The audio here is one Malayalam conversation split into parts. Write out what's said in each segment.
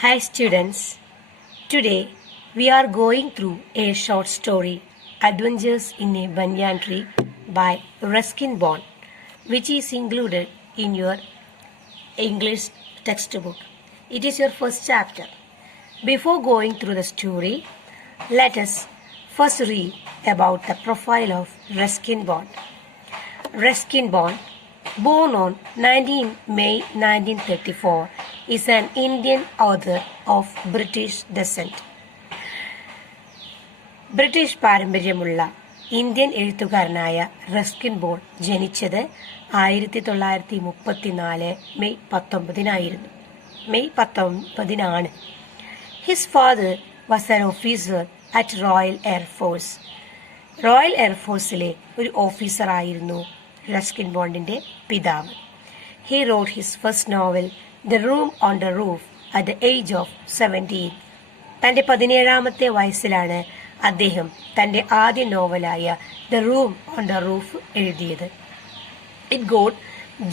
Hi students, today we are going through a short story, Adventures in a Banyan Tree by Ruskin Bond, which is included in your English textbook. It is your first chapter. Before going through the story, let us first read about the profile of Ruskin Bond. Ruskin Bond, born on 19 May 1934, is an Indian author of British descent. British പാരമ്പര്യമുള്ള ഇന്ത്യൻ എഴുത്തുകാരനായ റസ്കിൻ ബോണ്ട് ജനിച്ചത് 1934 May 19 May 19 his father was an officer at royal air force. Royal എയർഫോഴ്സിലെ ഒരു ഓഫീസറായിരുന്നു റസ്കിൻ ബോണ്ടിന്റെ പിതാവ്. He wrote his first novel the room on the roof at the age of 17. തന്റെ 17ാമത്തെ വയസ്സിലാണ് അദ്ദേഹം തന്റെ ആദ്യ നോവലായ the room on the roof എഴുതിയത്. It got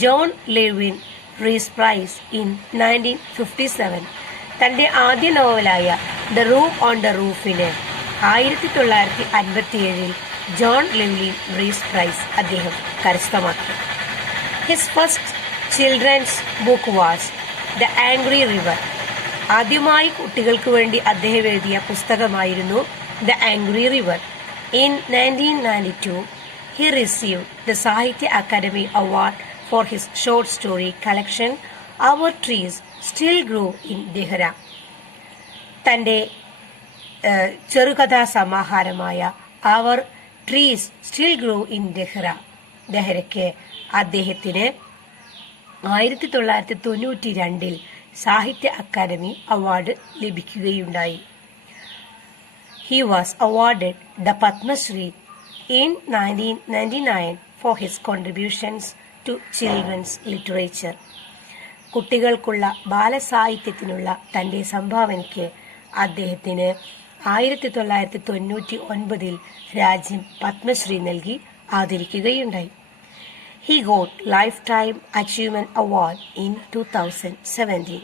John Llewellyn Rhys prize in 1957. തന്റെ ആദ്യ നോവലായ ദ റൂം ഓൺ ദ റൂഫിന് 1957 ജോൺ ലെവിൻ റീസ് പ്രൈസ് അദ്ദേഹം കരസ്ഥമാക്കി. His first children's book was the angry river. ആദ്യമായി കുട്ടികൾക്ക് വേണ്ടി അദ്ദേഹം എഴുതിയ പുസ്തകമായിരുന്നു the angry river. In 1992 he received the Sahitya Academy Award for his short story collection Our Trees Still Grow in Dehra. തന്റെ ചെറുകഥാ സമാഹാരമായ അവർ ട്രീസ് സ്റ്റിൽ ഗ്രോ ഇൻ ദെഹ്റയ്ക്ക് അദ്ദേഹത്തിന് 1992 സാഹിത്യ അക്കാദമി അവാർഡ് ലഭിക്കുകയുണ്ടായി. He was awarded the Padma Shri in 1999 for his contributions to children's literature. കുട്ടികൾക്കുള്ള ബാലസാഹിത്യത്തിനുള്ള തന്റെ സംഭാവനയ്ക്ക് അദ്ദേഹത്തിന് 1999 രാജ്യം പത്മശ്രീ നൽകി ആദരിക്കുകയുണ്ടായി. He got Lifetime Achievement Award in 2017.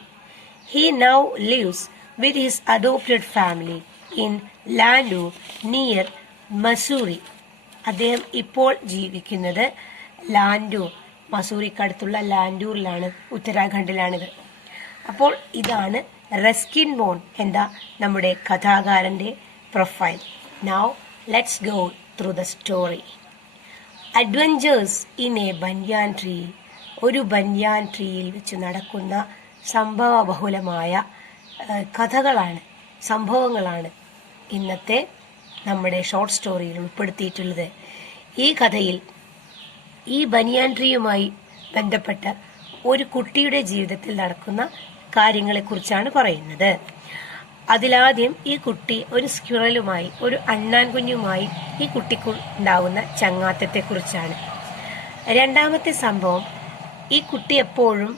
He now lives with his adopted family in Landur near Mussoorie. അദ്ദേഹം ഇപ്പോൾ ജീവിക്കുന്നത് ലാൻഡൂർ, മസൂറിക്കടുത്തുള്ള ലാൻഡൂറിലാണ്, ഉത്തരാഖണ്ഡിലാണിത്. അപ്പോൾ ഇതാണ് റസ്കിൻ ബോണ്ട് എന്ന നമ്മുടെ കഥാകാരന്റെ profile. Now let's go through the story. Adventures in a banyan tree. ഒരു ബൻയാൻ ട്രീയിൽ വെച്ച് നടക്കുന്ന സംഭവ ബഹുലമായ കഥകളാണ്, സംഭവങ്ങളാണ് ഇന്നത്തെ നമ്മുടെ ഷോർട്ട് സ്റ്റോറിയിൽ ഉൾപ്പെടുത്തിയിട്ടുള്ളത്. ഈ കഥയിൽ ഈ ബനിയാൻ ട്രീയുമായി ബന്ധപ്പെട്ട ഒരു കുട്ടിയുടെ ജീവിതത്തിൽ നടക്കുന്ന കാര്യങ്ങളെക്കുറിച്ചാണ് പറയുന്നത്. അതിലാദ്യം ഈ കുട്ടി ഒരു സ്ക്വിറലുമായി, ഒരു അണ്ണാൻ കുഞ്ഞുമായി ഈ കുട്ടിക്ക് ഉണ്ടാവുന്ന ചങ്ങാത്തത്തെക്കുറിച്ചാണ്. രണ്ടാമത്തെ സംഭവം, ഈ കുട്ടി എപ്പോഴും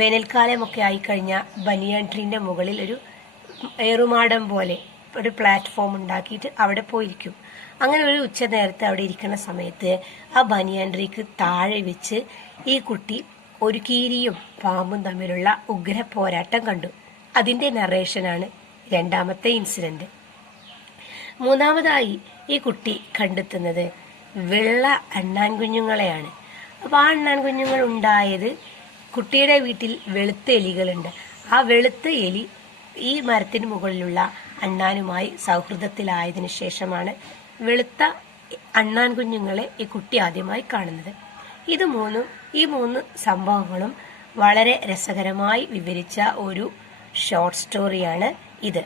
വേനൽക്കാലമൊക്കെ ആയിക്കഴിഞ്ഞാൽ ബനിയാൻ ട്രീന്റെ മുകളിൽ ഒരു ഏറുമാടം പോലെ ഒരു പ്ലാറ്റ്ഫോം ഉണ്ടാക്കിയിട്ട് അവിടെ പോയിരിക്കും. അങ്ങനെ ഒരു ഉച്ച നേരത്തെ അവിടെ ഇരിക്കുന്ന സമയത്ത് ആ ബനിയാൻ ട്രീക്ക് താഴെ വെച്ച് ഈ കുട്ടി ഒരു കീരിയും പാമ്പും തമ്മിലുള്ള ഉഗ്ര പോരാട്ടം കണ്ടു. അതിന്റെ നറേഷനാണ് രണ്ടാമത്തെ ഇൻസിഡന്റ്. മൂന്നാമതായി ഈ കുട്ടി കണ്ടെത്തുന്നത് വെള്ള അണ്ണാൻ കുഞ്ഞുങ്ങളെയാണ്. അപ്പൊ ആ അണ്ണാൻ കുഞ്ഞുങ്ങൾ ഉണ്ടായത് കുട്ടിയുടെ വീട്ടിൽ വെളുത്ത എലികളുണ്ട്. ആ വെളുത്ത എലി ഈ മരത്തിന് മുകളിലുള്ള അണ്ണാനുമായി സൗഹൃദത്തിലായതിനു ശേഷമാണ് വെളുത്ത അണ്ണാൻ കുഞ്ഞുങ്ങളെ ഈ കുട്ടി ആദ്യമായി കാണുന്നത്. ഈ മൂന്ന് സംഭവങ്ങളും വളരെ രസകരമായി വിവരിച്ച ഒരു ഷോർട്ട് സ്റ്റോറിയാണ് ഇത്.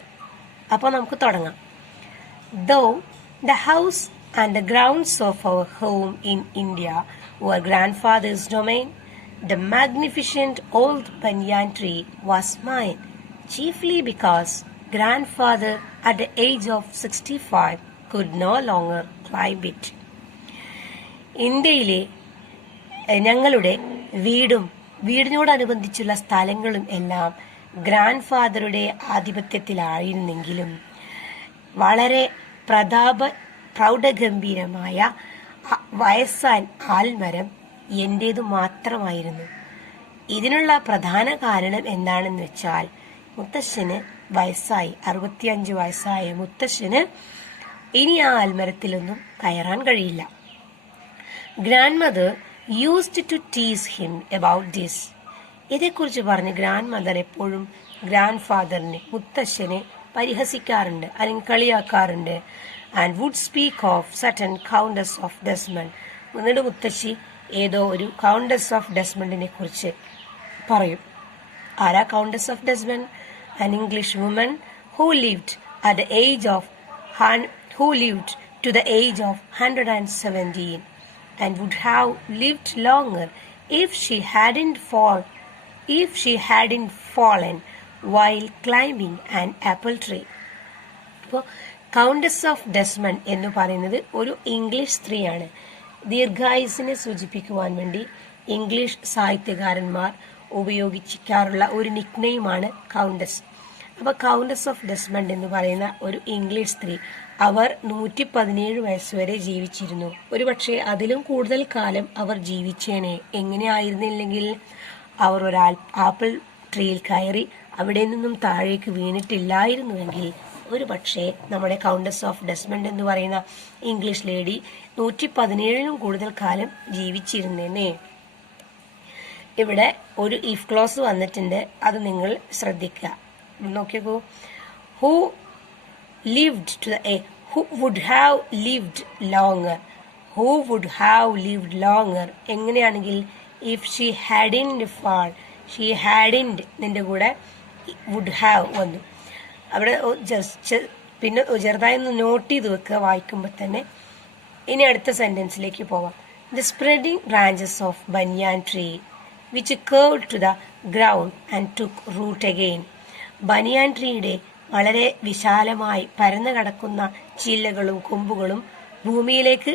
അപ്പോൾ നമുക്ക് തുടങ്ങാം. Though the house and the grounds of our home in India were grandfather's domain, the magnificent old banyan tree was mine, chiefly because grandfather at the age of 65 could no longer climb it. ഇന്ത്യയിലെ ഞങ്ങളുടെ വീടിനോടനുബന്ധിച്ചുള്ള സ്ഥലങ്ങളും എല്ലാം ഗ്രാൻഡ് ആധിപത്യത്തിലായിരുന്നെങ്കിലും വളരെ പ്രൗഢഗംഭീരമായ വയസ്സാൻ ആൽമരം എന്റേതു മാത്രമായിരുന്നു. ഇതിനുള്ള പ്രധാന കാരണം എന്താണെന്ന് വെച്ചാൽ മുത്തശ്ശന് വയസ്സായി, 65 വയസ്സായ മുത്തശ്ശന് ഇനി ആ ആൽമരത്തിലൊന്നും കയറാൻ കഴിയില്ല. Grandmother used to tease him about this. ഇതേക്കുറിച്ച് പറഞ്ഞ് ഗ്രാൻഡ് മദർ എപ്പോഴും ഗ്രാൻഡ് ഫാദറിനെ, മുത്തശ്ശനെ പരിഹസിക്കാറുണ്ട് അല്ലെങ്കിൽ കളിയാക്കാറുണ്ട്. And would speak of certain countess of Desmond. എന്നിട്ട് മുത്തശ്ശി ഏതോ ഒരു കൗണ്ടസ് ഓഫ് ഡെസ്മണ്ടിനെ കുറിച്ച് പറയും. ആരാ countess of Desmond? an English woman who lived at the age of who lived to the age of 117 and would have lived longer if she hadn't fallen while climbing an apple tree. അപ്പോൾ കൗണ്ടസ് ഓഫ് ഡെസ്മണ്ട് എന്ന് പറയുന്നത് ഒരു ഇംഗ്ലീഷ് സ്ത്രീയാണ്. ദീർഘായുസിനെ സൂചിപ്പിക്കുവാൻ വേണ്ടി ഇംഗ്ലീഷ് സാഹിത്യകാരന്മാർ ഉപയോഗിക്കാറുള്ള ഒരു നിക്നെയിമാണ് കൗണ്ടസ്. അപ്പോൾ കൗണ്ടസ് ഓഫ് ഡെസ്മണ്ട് എന്ന് പറയുന്ന ഒരു ഇംഗ്ലീഷ് സ്ത്രീ, അവർ 117 വയസ്സുവരെ ജീവിച്ചിരുന്നു. ഒരുപക്ഷെ അതിലും കൂടുതൽ കാലം അവർ ജീവിച്ചേനെ. എങ്ങനെയായിരുന്നില്ലെങ്കിൽ അവർ ഒരു ആപ്പിൾ ട്രീയിൽ കയറി അവിടെ നിന്നും താഴേക്ക് വീണിട്ടില്ലായിരുന്നുവെങ്കിൽ ഒരു പക്ഷേ നമ്മുടെ കൗണ്ടസ് ഓഫ് ഡെസ്മണ്ട് എന്ന് പറയുന്ന ഇംഗ്ലീഷ് ലേഡി 117 കൂടുതൽ കാലം ജീവിച്ചിരുന്നേനെ. ഇവിടെ ഒരു ഇഫ് ക്ലോസ് വന്നിട്ടുണ്ട്, അത് നിങ്ങൾ ശ്രദ്ധിക്കുക. നോക്കിക്കോ. Who would have lived longer. Who would have lived longer എങ്ങനെയാണെങ്കിൽ if she hadn't fall, she hadn't നിന്റെ കൂടെ വുഡ് ഹാവ് വന്നു. അവിടെ പിന്നെ ചെറുതായി ഒന്ന് നോട്ട് ചെയ്ത് വെക്കുക വായിക്കുമ്പോൾ തന്നെ. ഇനി അടുത്ത സെന്റൻസിലേക്ക് പോവാം. The spreading branches of banian tree which curved to the ground and took root again. Banian ട്രീയുടെ വളരെ വിശാലമായി പരന്നു കിടക്കുന്ന ചില്ലകളും കൊമ്പുകളും ഭൂമിയിലേക്ക്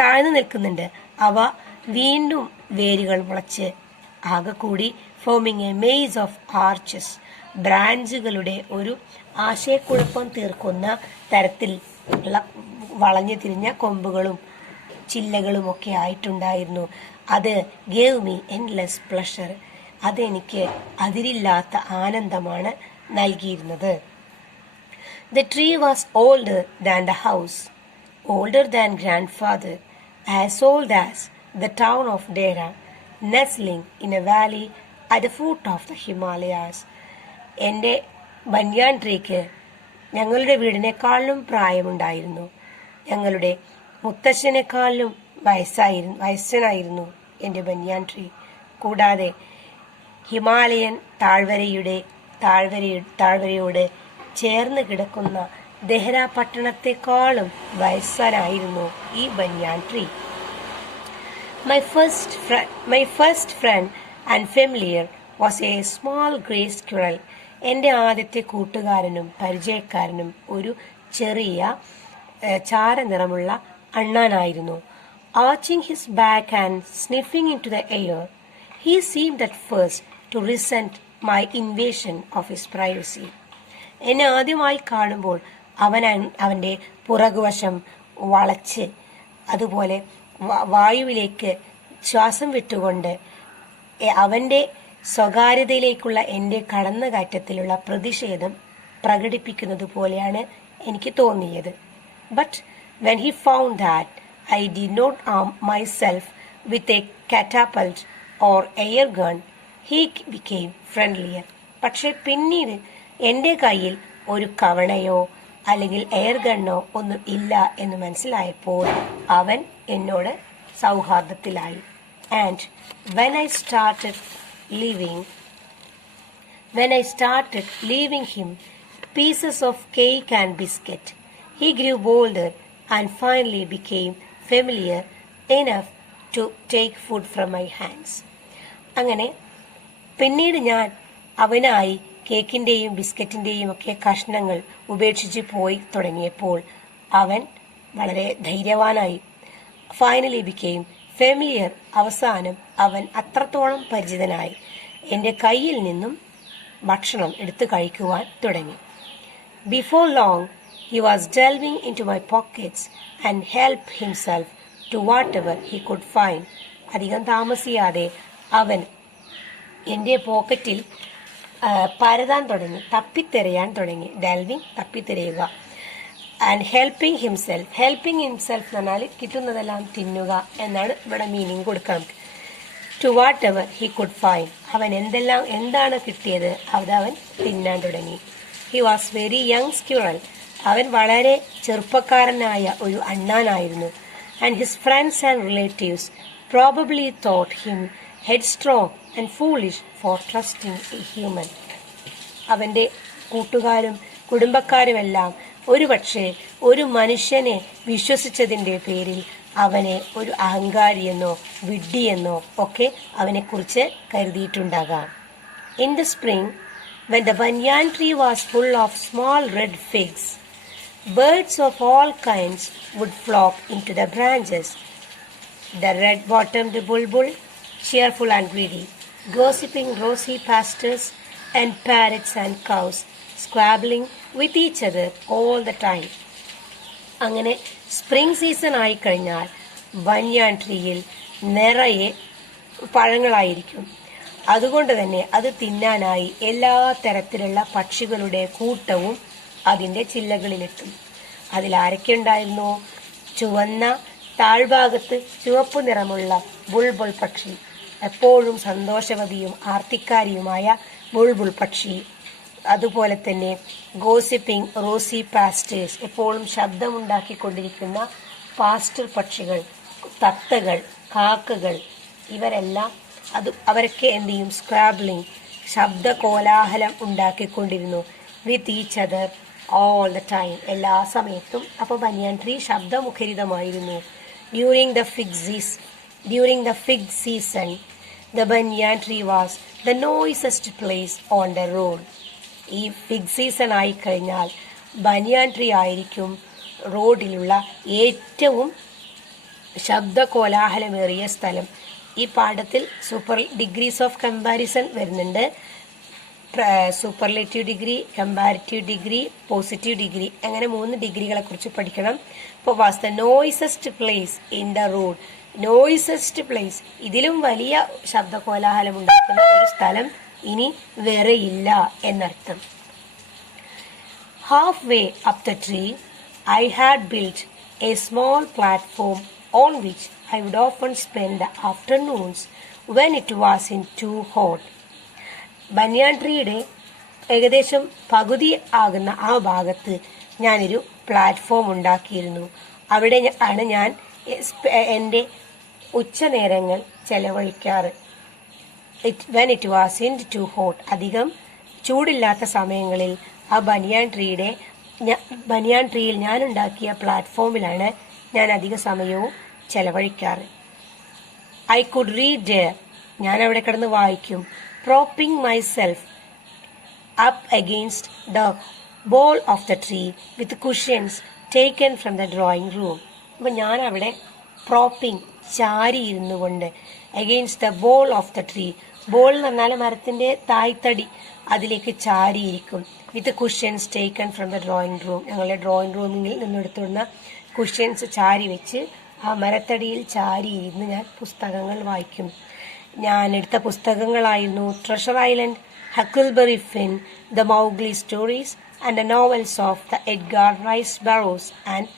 താഴ്ന്നു നിൽക്കുന്നുണ്ട്. അവ വീണ്ടും വേരുകൾ മുളച്ച് ആകെ കൂടി forming a maze of arches, ബ്രാഞ്ചുകളുടെ ഒരു ആശയക്കുഴപ്പം തീർക്കുന്ന തരത്തിൽ വളഞ്ഞു തിരിഞ്ഞ കൊമ്പുകളും ചില്ലകളും ഒക്കെ ആയിട്ടുണ്ടായിരുന്നു. അത് ഗേവ് മീ എൻലെസ് പ്ലഷർ, അതെനിക്ക് അതിരില്ലാത്ത ആനന്ദമാണ് നൽകിയിരുന്നത്. The tree was older than the house, older than grandfather, as old as the town of Dehra, nestling in a valley at the foot of the Himalayas. എൻ്റെ ബനിയാൻ ട്രീക്ക് ഞങ്ങളുടെ വീടിനേക്കാളിലും പ്രായമുണ്ടായിരുന്നു. ഞങ്ങളുടെ മുത്തശ്ശനേക്കാളിലും വയസ്സനായിരുന്നു എൻ്റെ ബനിയാൻ ട്രീ. കൂടാതെ ഹിമാലയൻ താഴ്വരയോട് ചേർന്ന് കിടക്കുന്ന ദെഹ്റ പട്ടണത്തെക്കാളും വയസ്സനായിരുന്നു ഈ banyan tree. My first friend and familiar was a small grey squirrel. എൻ്റെ ആദ്യത്തെ കൂട്ടുകാരനും പരിചയക്കാരനും ഒരു ചെറിയ ചാരനിറമുള്ള അണ്ണാനായിരുന്നു. Arching his back and sniffing into the air, he seemed at first to resent my invasion of his privacy. എന്നെ ആദ്യമായി കാണുമ്പോൾ അവൻ്റെ പുറകുവശം വളച്ച് അതുപോലെ വായുവിലേക്ക് ശ്വാസം വിട്ടുകൊണ്ട് അവൻ്റെ സ്വകാര്യതയിലേക്കുള്ള എൻ്റെ കടന്നുകയറ്റത്തിലുള്ള പ്രതിഷേധം പ്രകടിപ്പിക്കുന്നത് പോലെയാണ് എനിക്ക് തോന്നിയത്. But when he found that I did not arm myself with a catapult or air gun, he became friendlier. പക്ഷെ പിന്നീട് എൻ്റെ കയ്യിൽ ഒരു കവണയോ അല്ലെങ്കിൽ എയർ ഗണ്ണോ ഒന്നും ഇല്ല എന്ന് മനസ്സിലായപ്പോൾ അവൻ എന്നോട് സൗഹാർദ്ദത്തിലായി. And when I started leaving him pieces of cake and biscuit, he grew bolder and finally became familiar enough to take food from my hands. അങ്ങനെ പിന്നീട് ഞാൻ അവനായി കേക്കിൻ്റെയും ബിസ്ക്കറ്റിൻ്റെയും ഒക്കെ കഷ്ണങ്ങൾ ഉപേക്ഷിച്ച് പോയി തുടങ്ങിയപ്പോൾ അവൻ വളരെ ധൈര്യവാനായി. ഫൈനലി ബിക്കെയിം ഫെമിലിയർ, അവസാനം അവൻ അത്രത്തോളം പരിചിതനായി എൻ്റെ കയ്യിൽ നിന്നും ഭക്ഷണം എടുത്തു കഴിക്കുവാൻ തുടങ്ങി. Before long he was delving into my pockets and helped himself to whatever he could find. അധികം താമസിയാതെ അവൻ എൻ്റെ പോക്കറ്റിൽ പരതാൻ തുടങ്ങി, തപ്പിത്തെരയാൻ തുടങ്ങി. ഡെൽവിങ് തപ്പിത്തെരയുക. ആൻഡ് ഹെൽപ്പിംഗ് ഹിംസെൽഫ് എന്ന് പറഞ്ഞാൽ കിട്ടുന്നതെല്ലാം തിന്നുക എന്നാണ് ഇവിടെ മീനിങ് കൊടുക്കാം. To whatever he could find, അവൻ എന്താണ് കിട്ടിയത് അത് അവൻ തിന്നാൻ തുടങ്ങി. He was very young squirrel, അവൻ വളരെ ചെറുപ്പക്കാരനായ ഒരു അണ്ണാനായിരുന്നു. And his friends and relatives probably thought him headstrong and foolish for trusting a human. അവൻ്റെ കൂട്ടുകാരും കുടുംബക്കാരുമെല്ലാം ഒരുപക്ഷെ ഒരു മനുഷ്യനെ വിശ്വസിച്ചതിൻ്റെ പേരിൽ അവനെ ഒരു അഹങ്കാരിയെന്നോ വിഡ്ഢിയെന്നോ ഒക്കെ അവനെക്കുറിച്ച് കരുതിയിട്ടുണ്ടാകാം. In the spring when the banyan tree was full of small red figs, birds of all kinds would flock into the branches. The red-bottomed bulbul, cheerful and greedy, gossiping rosy pastures, and parrots and cows, squabbling with each other all the time. അങ്ങനെ സ്പ്രിംഗ് സീസൺ ആയിക്കഴിഞ്ഞാൽ ബനിയാൻ ട്രീയിൽ നിറയെ പഴങ്ങളായിരിക്കും. അതുകൊണ്ട് തന്നെ അത് തിന്നാനായി എല്ലാ തരത്തിലുള്ള പക്ഷികളുടെ കൂട്ടവും അതിൻ്റെ ചില്ലകളിലെത്തും. അതിലാരൊക്കെ ഉണ്ടായിരുന്നു? ചുവന്ന താഴ്ഭാഗത്ത് ചുവപ്പ് നിറമുള്ള ബുൾബുൾ പക്ഷി, എപ്പോഴും സന്തോഷവതിയും ആർത്തിക്കാരിയുമായ ബുൾബുൾ പക്ഷി. അതുപോലെ തന്നെ ഗോസിപ്പിംഗ് റോസി പാസ്റ്റേഴ്സ്, എപ്പോഴും ശബ്ദമുണ്ടാക്കിക്കൊണ്ടിരിക്കുന്ന പാസ്റ്റർ പക്ഷികൾ, തത്തകൾ, കാക്കകൾ, ഇവരെല്ലാം അവരൊക്കെ എന്ത് ചെയ്യും? സ്ക്രാബ്ലിംഗ്, ശബ്ദ കോലാഹലം ഉണ്ടാക്കിക്കൊണ്ടിരുന്നു. With each other all the time, എല്ലാ സമയത്തും. അപ്പോൾ ബനിയാൻ ട്രീ ശബ്ദമുഖരിതമായിരുന്നു. During the fig season the banyan tree was the noisiest place on the road. ഈ ഫിഗ് സീസൺ ആയിക്കഴിഞ്ഞാൽ ബനിയാൻ ട്രീ ആയിരിക്കും റോഡിലുള്ള ഏറ്റവും ശബ്ദ കോലാഹലമേറിയ സ്ഥലം. ഈ പാഠത്തിൽ ഡിഗ്രീസ് ഓഫ് കമ്പാരിസൺ വരുന്നുണ്ട്. Superlative degree, comparative degree, positive degree, അങ്ങനെ 3 ഡിഗ്രികളെ കുറിച്ച് പഠിക്കണം. ഇപ്പോൾ was the noisiest place in the road. Noisiest place, ഇതിലും വലിയ ശബ്ദ കോലാഹലം ഉണ്ടാക്കുന്ന ഒരു സ്ഥലം ഇനി വേറെയില്ല എന്നർത്ഥം. Half way up the tree I had built A small platform on which I would often spend the afternoons when it wasn't too hot. Banian ട്രീയുടെ ഏകദേശം പകുതി ആകുന്ന ആ ഭാഗത്ത് ഞാനൊരു പ്ലാറ്റ്ഫോം ഉണ്ടാക്കിയിരുന്നു. അവിടെ ആണ് ഞാൻ എൻ്റെ ഉച്ചനേരങ്ങൾ ചെലവഴിക്കാറ്. when it wasn't too hot, അധികം ചൂടില്ലാത്ത സമയങ്ങളിൽ ആ ബനിയാൻ ട്രീയിൽ ഞാൻ ഉണ്ടാക്കിയ പ്ലാറ്റ്ഫോമിലാണ് ഞാൻ അധിക സമയവും ചെലവഴിക്കാറ്. ഐ കുഡ് റീഡ് ഡെയർ, ഞാൻ അവിടെ കിടന്ന് വായിക്കും. Propping myself up against the bole of the tree with cushions taken from the drawing room. അപ്പം ഞാൻ അവിടെ പ്രോപ്പിംഗ്, ചാരിയിരുന്നു കൊണ്ട്, against the bole of the tree, bole എന്ന് പറഞ്ഞാൽ മരത്തിൻ്റെ തായ്തടി, അതിലേക്ക് ചാരിയിരിക്കും. With cushions taken from the drawing room, ഞങ്ങളുടെ ഡ്രോയിങ് റൂമിൽ നിന്നെടുത്തുന്ന കുഷ്യൻസ് ചാരി വെച്ച് ആ മരത്തടിയിൽ ചാരിയിരുന്ന് ഞാൻ പുസ്തകങ്ങൾ വായിക്കും. ഞാൻ എടുത്ത പുസ്തകങ്ങളായിരുന്നു Treasure Island, Huckleberry Finn, the Mowgli stories and the novels of the Edgar Rice Burroughs and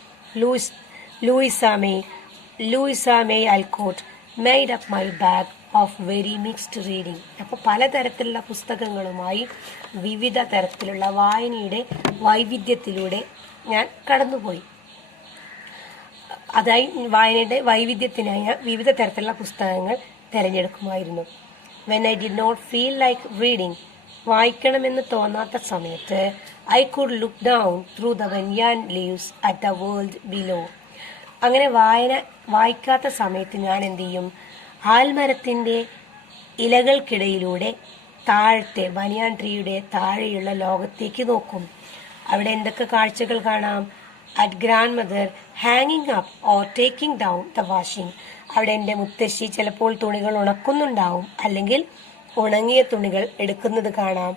Louisa May Alcott made up my bag of very mixed reading. അപ്പോൾ പലതരത്തിലുള്ള പുസ്തകങ്ങളുമായി വിവിധ തരത്തിലുള്ള വായനയുടെ വൈവിധ്യത്തിലൂടെ ഞാൻ കടന്നുപോയി. അതായി വായനയുടെ വൈവിധ്യത്തിനായി വിവിധ തരത്തിലുള്ള പുസ്തകങ്ങൾ തിരഞ്ഞെടുക്കുമായിരുന്നു. When I did not feel like reading, വായിക്കണമെന്ന് തോന്നാത്ത സമയത്ത് I could look down through the banyan leaves at the world below. അങ്ങനെ വായിക്കാത്ത സമയത്ത് ഞാൻ എന്ത് ചെയ്യും? ആൽമരത്തിൻ്റെ ഇലകൾക്കിടയിലൂടെ താഴത്തെ ബനിയാൻ ട്രീയുടെ താഴെയുള്ള ലോകത്തേക്ക് നോക്കും. അവിടെ എന്തൊക്കെ കാഴ്ചകൾ കാണാം? at grandmother hanging up or taking down the washing. അവിടെ എൻ്റെ മുത്തശ്ശി ചിലപ്പോൾ തുണികൾ ഉണക്കുന്നുണ്ടാവും, അല്ലെങ്കിൽ ഉണങ്ങിയ തുണികൾ എടുക്കുന്നത് കാണാം.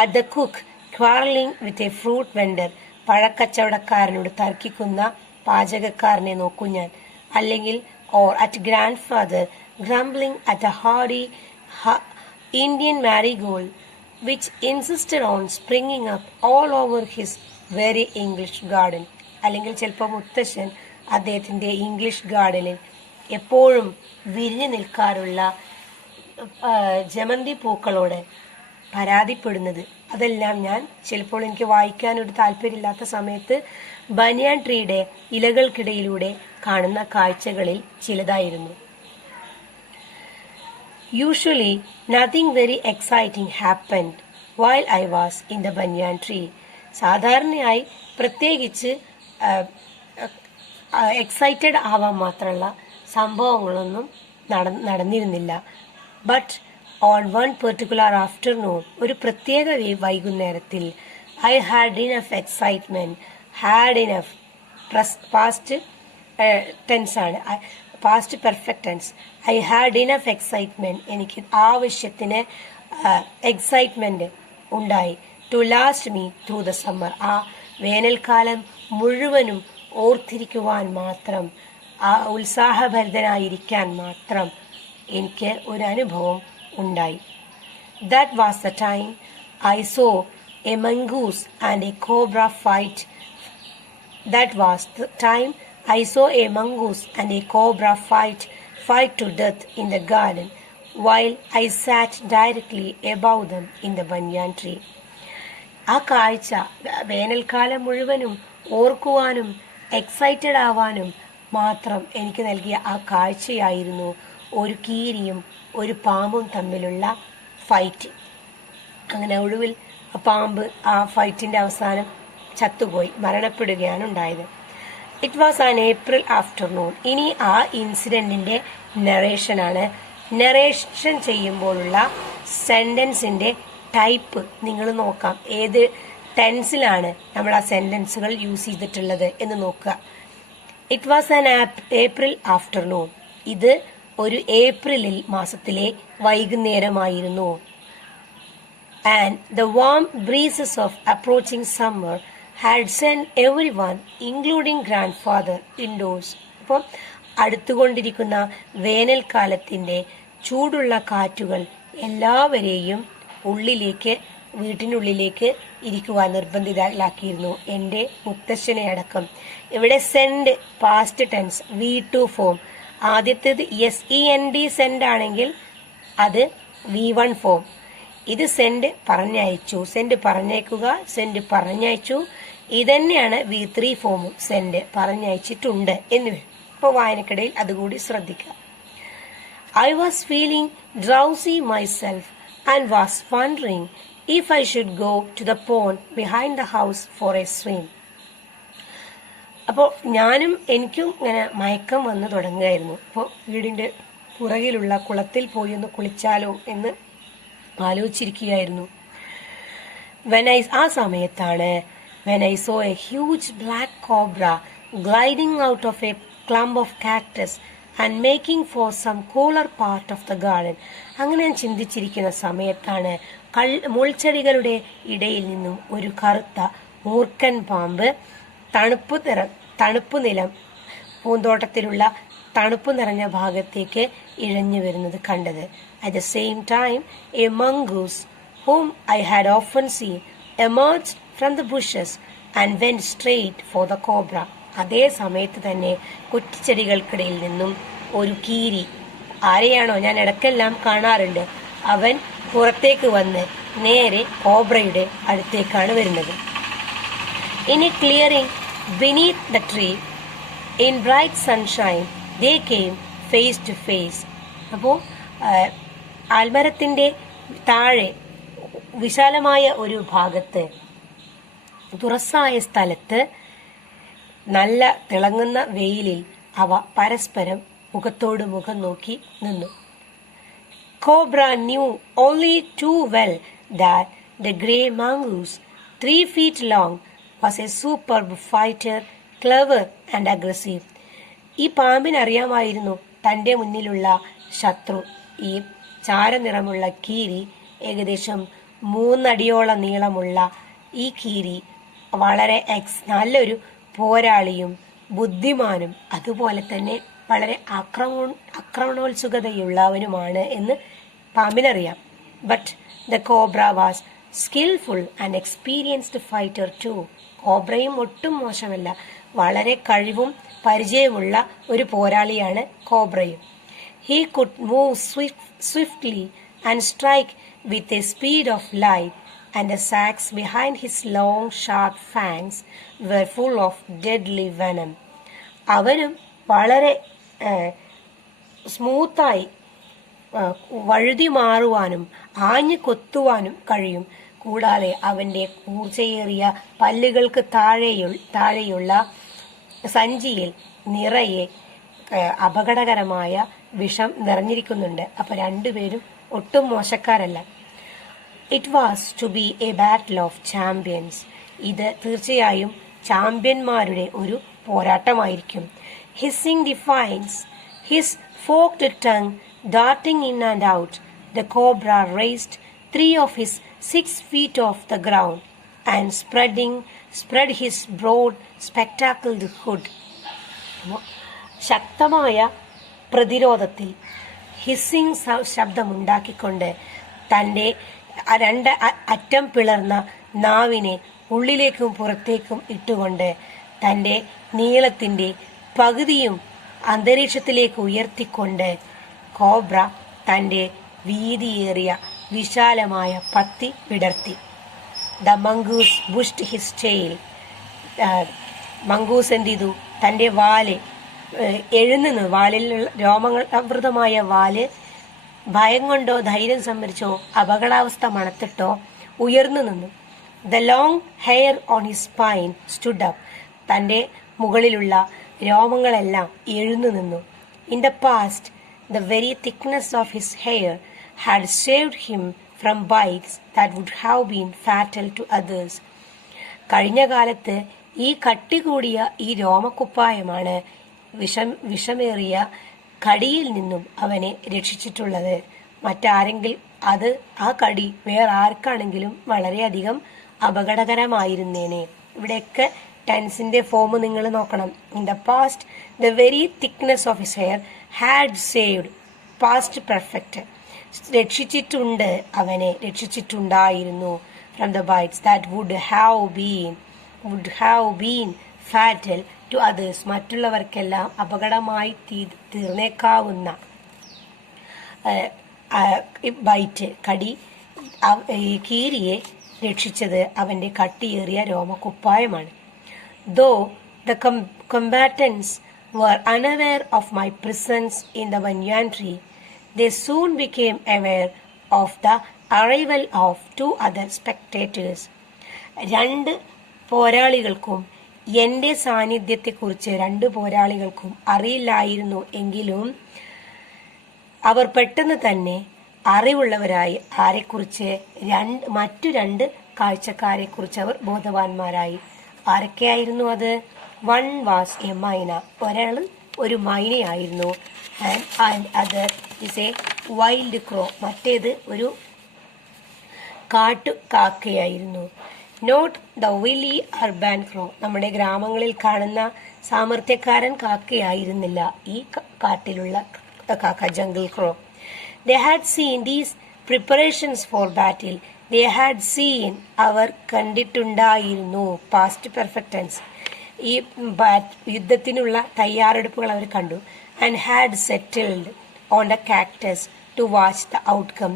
at the cook quarreling with a fruit vendor, പഴക്കച്ചവടക്കാരനോട് തർക്കിക്കുന്ന പാചകക്കാരനെ നോക്കും ഞാൻ. അല്ലെങ്കിൽ or at grandfather grumbling at a hardy Indian marigold which insisted on springing up all over his very English garden. അല്ലെങ്കിൽ ചിലപ്പോൾ മുത്തശ്ശൻ അദ്ദേഹത്തിൻ്റെ ഇംഗ്ലീഷ് ഗാർഡനിൽ എപ്പോഴും വിരിഞ്ഞു നിൽക്കാറുള്ള ജമന്തി പൂക്കളോട് പരാതിപ്പെടുന്നത്, അതെല്ലാം ഞാൻ ചിലപ്പോൾ എനിക്ക് വായിക്കാനൊരു താല്പര്യമില്ലാത്ത സമയത്ത് ബനിയാൻ ട്രീയുടെ ഇലകൾക്കിടയിലൂടെ കാണുന്ന കാഴ്ചകളിൽ ചിലതായിരുന്നു. Usually, nothing very exciting happened while I was in the banyan tree. സാധാരണയായി പ്രത്യേകിച്ച് എക്സൈറ്റഡ് ആവാൻ മാത്രമുള്ള സംഭവങ്ങളൊന്നും നടന്നിരുന്നില്ല. But on one particular afternoon, ഒരു പ്രത്യേക വൈകുന്നേരത്തിൽ, I had enough excitement, had enough past tense ആണ്, past perfect tense. I had enough excitement, എനിക്ക് ആവശ്യത്തിന് എക്സൈറ്റ്മെന്റ് ഉണ്ടായി. To last me through the summer, ആ വേനൽക്കാലം മുഴുവനും ഓർത്തിരിക്കുവാൻ മാത്രം, ആ ഉത്സാഹഭരിതനായിരിക്കാൻ മാത്രം എനിക്ക് ഒരു അനുഭവം ഉണ്ടായി. That was the time I so A mongoose and A cobra fight. That was the time I saw a mongoose and a cobra fight to death in the garden while I sat directly above them in the banyan tree. ആ കാഴ്ച വേനൽക്കാലം മുഴുവനും ഓർക്കുവാനും എക്സൈറ്റഡ് ആവാനും മാത്രം എനിക്ക് നൽകിയ ആ കാഴ്ചയായിരുന്നു ഒരു കീരിയും ഒരു പാമ്പും തമ്മിലുള്ള ഫൈറ്റ്. അങ്ങനെ ഒടുവിൽ ആ പാമ്പ് ആ ഫൈറ്റിന്റെ അവസാനം ചത്തുപോയി, മരണപ്പെടുകയാണ് ഉണ്ടായത്. It was an April afternoon. ഇനി ആ ഇൻസിഡന്റിന്റെ നറേഷനാണ്. നറേഷൻ ചെയ്യുമ്പോഴുള്ള സെന്റൻസിന്റെ ടൈപ്പ് നിങ്ങൾ നോക്കാം, ഏത് ടെൻസിലാണ് നമ്മൾ ആ സെന്റൻസുകൾ യൂസ് ചെയ്തിട്ടുള്ളത് എന്ന് നോക്കുക. It was an April afternoon. ഇത് ഒരു ഏപ്രിലിൽ മാസത്തിലെ വൈകുന്നേരമായിരുന്നു. And the warm breezes of approaching summer had sent everyone, including grandfather, indoors. അപ്പം അടുത്തുകൊണ്ടിരിക്കുന്ന വേനൽക്കാലത്തിന്റെ ചൂടുള്ള കാറ്റുകൾ എല്ലാവരെയും വീട്ടിനുള്ളിലേക്ക് ഇരിക്കുവാൻ നിർബന്ധിതരാക്കിയിരുന്നു, എൻ്റെ മുത്തശ്ശനെ അടക്കം. ഇവിടെ send past tense V2 form. ആദ്യത്തേത് SEND സെൻഡ് ആണെങ്കിൽ അത് V1 ഫോം. ഇത് സെൻഡ് പറഞ്ഞയച്ചു, സെൻഡ് പറഞ്ഞയക്കുക, സെൻഡ് പറഞ്ഞയച്ചു. ഇതന്നെയാണ് V3 ഫോമും, സെൻഡ് പറഞ്ഞയച്ചിട്ടുണ്ട് എന്നിവ. ഇപ്പോൾ വായനക്കിടയിൽ അതുകൂടി ശ്രദ്ധിക്കുക. I was feeling drowsy myself and was wondering if I should go to the pond behind the house for a swim. അപ്പോൾ എനിക്കും ഇങ്ങനെ മയക്കം വന്ന് തുടങ്ങുകയായിരുന്നു. അപ്പോൾ വീടിന്റെ പുറകിലുള്ള കുളത്തിൽ പോയി ഒന്ന് കുളിച്ചാലോ എന്ന് ആലോചിച്ചിരിക്കുകയായിരുന്നു. ആ സമയത്താണ് when I saw a huge black cobra gliding out of a clump of cactus and making for some cooler part of the garden. അങ്ങനെ ഞാൻ ചിന്തിച്ചിരിക്കുന്ന സമയത്താണ് മുൾച്ചെടികളുടെ ഇടയിൽ നിന്നും ഒരു കറുത്ത മൂർഖൻ പാമ്പ് തണുപ്പ് നിലം പൂന്തോട്ടത്തിലുള്ള തണുപ്പ് നിറഞ്ഞ ഭാഗത്തേക്ക് ഇഴഞ്ഞു വരുന്നത് കണ്ടത്. At the same time, a mongoose, whom I had often seen, emerged from the bushes and went straight for the cobra. അതേ സമയത്ത് തന്നെ കുറ്റിച്ചെടികൾക്കിടയിൽ നിന്നും ഒരു കീരി, ആരെയാണോ ഞാൻ ഇടയ്ക്കെല്ലാം കാണാറുണ്ട്, അവൻ പുറത്തേക്ക് വന്ന് നേരെ കോബ്രയുടെ അടുത്തേക്കാണ് വരുന്നത്. In a clearing beneath the tree, in bright sunshine, they came face to face. അപ്പോൾ ആൽമരത്തിന്റെ താഴെ വിശാലമായ ഒരു ഭാഗത്ത്, തുറസായ സ്ഥലത്ത്, നല്ല തിളങ്ങുന്ന വെയിലിൽ അവ പരസ്പരം മുഖത്തോട് മുഖം നോക്കി നിന്നു. Cobra knew only too well that the grey mongoose, 3 feet long, was a superb fighter, clever and aggressive. ഈ പാമ്പിനറിയാമായിരുന്നു തന്റെ മുന്നിലുള്ള ശത്രു, ഈ ചാരനിറമുള്ള കീരി, ഏകദേശം 3 അടിയോളം നീളമുള്ള ഈ കീരി വളരെ നല്ലൊരു പോരാളിയും ബുദ്ധിമാനും അതുപോലെ തന്നെ വളരെ ആക്രമണോത്സുകതയുള്ളവനുമാണ് എന്ന് പാമ്പിനറിയാം. But The cobra was skillful and experienced fighter too. കോബ്രയും ഒട്ടും മോശമല്ല, വളരെ കഴിവും പരിചയമുള്ള ഒരു പോരാളിയാണ് കോബ്രയും. He could move swiftly and strike with a speed of light, and the sacs behind his long sharp fangs were full of deadly venom. അവനും വളരെ സ്മൂത്തായി വഴുതി മാറുവാനും ആഞ്ഞു കൊത്തുവാനും കഴിയും. കൂടാതെ അവന്റെ കൂർച്ചയേറിയ പല്ലുകൾക്ക് താഴെയുള്ള സഞ്ചിയിൽ നിറയെ അപകടകരമായ വിഷം നിറഞ്ഞിരിക്കുന്നുണ്ട്. അപ്പൊ രണ്ടുപേരും ഒട്ടും മോശക്കാരല്ല. It was to be a battle of champions. ഇത് തീർച്ചയായും ചാമ്പ്യന്മാരുടെ ഒരു പോരാട്ടമായിരിക്കും. Hissing defiance, his forked tongue darting in and out, the cobra raised 3 of his 6 feet off the ground and spread his broad spectacled hood. ശക്തമായ പ്രതിരോധത്തിൽ ഹിസ്സിംഗ് ശബ്ദമുണ്ടാക്കിക്കൊണ്ട് തൻ്റെ രണ്ട് അറ്റം പിളർന്ന നാവിനെ ഉള്ളിലേക്കും പുറത്തേക്കും ഇട്ടുകൊണ്ട് തൻ്റെ നീളത്തിൻ്റെ പകുതിയും അന്തരീക്ഷത്തിലേക്ക് ഉയർത്തിക്കൊണ്ട് കോബ്ര തൻ്റെ വീതിയേറിയ വിശാലമായ പത്തി വിടർത്തി. The mongoose bushed his tail. Mongoose എന്ത് ചെയ്തു? തൻ്റെ വാല് എഴുന്നു, വാലിലുള്ള രോമങ്ങൾ ആവൃതമായ വാല് ഭയം കൊണ്ടോ ധൈര്യം സംഭരിച്ചോ അപകടാവസ്ഥ മണത്തിട്ടോ ഉയർന്നു നിന്നു. The long hair on his spine stood up. തൻ്റെ മുകളിലുള്ള രോമങ്ങളെല്ലാം എഴുന്നു നിന്നു. In the past the very thickness of his hair had saved him from bites that would have been fatal to others. കഴിഞ്ഞ കാലത്ത് ഈ കട്ടി കൂടിയ ഈ രോമക്കുപ്പായമാണ് വിഷമേറിയ കടിയിൽ നിന്നും അവനെ രക്ഷിച്ചിട്ടുള്ളത്. മറ്റാരെങ്കിലും ആ കടി വേറെ ആർക്കാണെങ്കിലും വളരെയധികം അപകടകരമായിരുന്നേനെ. ഇവിടെയൊക്കെ ടെൻസിന്റെ ഫോം നിങ്ങൾ നോക്കണം. In the past the very thickness of his hair had saved, past perfect, രക്ഷിച്ചിട്ടുണ്ട്, അവനെ രക്ഷിച്ചിട്ടുണ്ടായിരുന്നു. From the bites that would have been fatal to others. മറ്റുള്ളവർക്കെല്ലാം അപകടമായി തീർന്നേക്കാവുന്ന ബൈറ്റ്, കടി, കീരിയെ രക്ഷിച്ചത് അവന്റെ കട്ടിയേറിയ രോമക്കുപ്പായമാണ്. Though the combatants were unaware of my presence in the banyan tree, they soon became aware of the arrival of 2 other spectators. 2 പോരാളികൾക്കും എന്റെ സാന്നിധ്യത്തെക്കുറിച്ച് 2 പോരാളികൾക്കും അറിയില്ലായിരുന്നു എങ്കിലും അവർ പെട്ടെന്ന് തന്നെ അറിവുള്ളവരായി. ആരെക്കുറിച്ച്? മറ്റു 2 കാഴ്ചക്കാരെ കുറിച്ച് അവർ ബോധവാന്മാരായി. ആരൊക്കെയായിരുന്നു അത്? വൺ വാസ് എ മൈന, ഒരാൾ ഒരു മൈനയായിരുന്നു. And other is a wild crow, മറ്റേത് ഒരു കാട്ടു കാക്കയായിരുന്നു. Not the wily urban crow, നമ്മുടെ ഗ്രാമങ്ങളിൽ കാണുന്ന സാമർത്ഥ്യക്കാരൻ കാക്കയായിരുന്നില്ല ഈ കാട്ടിലുള്ള കാക്ക, jungle crow. They had seen these preparations for battle. They had seen, അവർ കണ്ടിട്ടുണ്ടായിരുന്നു, പാസ്റ്റ് പെർഫെക്റ്റ് ടെൻസ്, ഈ യുദ്ധത്തിനുള്ള തയ്യാറെടുപ്പുകൾ അവർ കണ്ടു. And had settled on the cactus to watch the outcome.